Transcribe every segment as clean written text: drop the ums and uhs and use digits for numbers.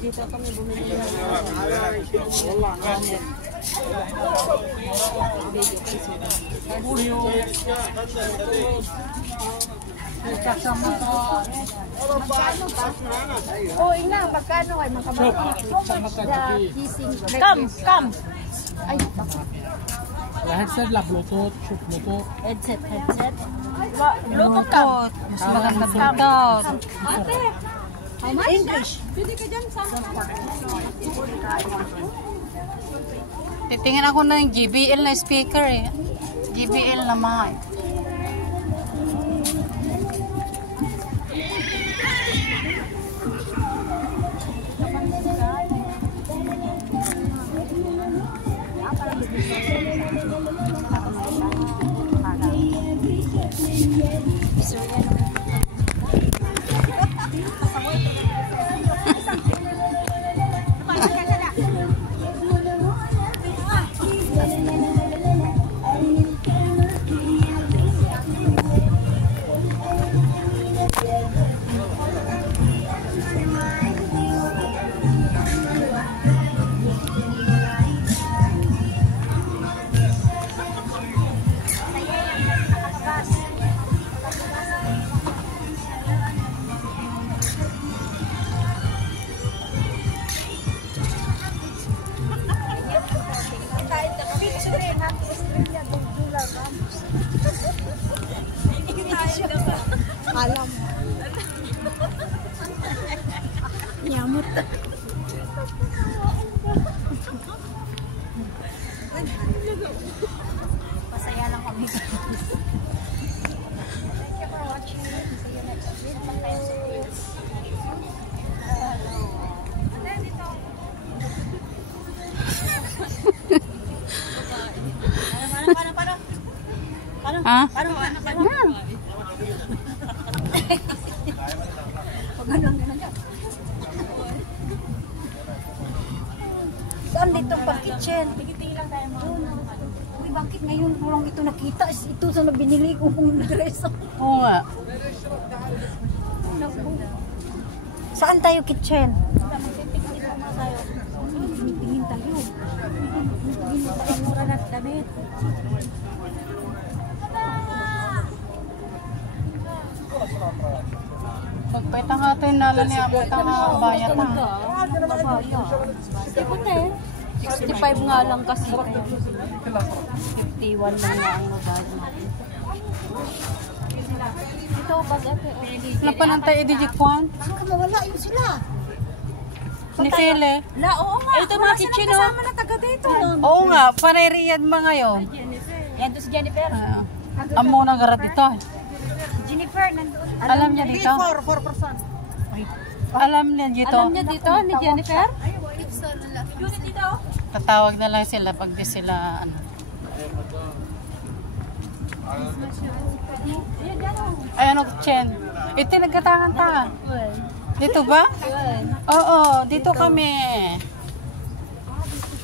Dito kami bumili ng oh, ina, magkano ay Come. Ay, headset lah, Bluetooth, Bluetooth. Headset. Bluetooth ka. Mas maganda Bluetooth. English. Pwede ka dyan sa Titingin ako ng JBL na speaker eh. JBL naman. alam. Nyamut. Masaya lang kami. Thank you for watching. See you next video. Paano? Ganun. Saan dito pa kitchen? Tingin lang tayo mo. Uy, bakit ngayon lang ito nakita? Ito sa binili ko kung dress. Oo nga. Saan tayo kitchen? Tingin tayo. Mura na damit. Pagpaita nga ito yung nala niya. Pagpaita nga bayat na. Ipute. 65 nga lang kasi. 51 lang nga ang nabayad natin. Ito, bag-epe. Napanantay i-digit one? Saan ka mawala yun sila? Ni Fele. Oo nga. Ito mga kitchen, no? Kasama na taga dito. Oo nga, panay-riyad mga ngayon. Yan to si Jennifer. Amo na garat dito. Jennifer, nandoon. Alam niya dito? 4%. Alam niya dito? Alam niya dito ni Jennifer? Unit dito. Tatawag na lang sila pag di sila ano. Ay ano, Chen? Ito nagkatangan ta. Dito ba? Oo, dito kami.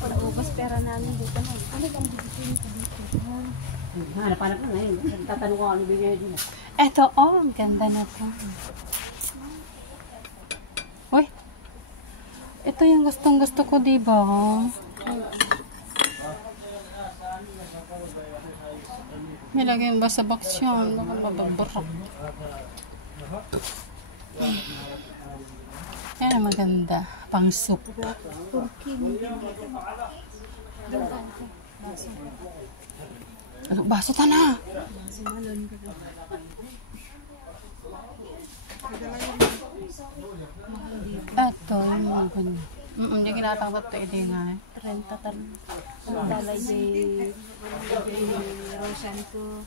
Para ubas pera namin dito na. Ano bang bibigyan ko dito? Hanap-hanap na ngayon. Tatanong ko ano bigyan dito. Eto, oh, ang ganda na to. Uy, ito yung gustong-gusto ko, diba? Nilagyan ba sa box yun? Baka mababara. Yan ang maganda. Pang soup. Baso ta na. Ito, yung mga ganyan. Hindi ginatangkat ito ito nga eh. 30 dalay di Roshan ko.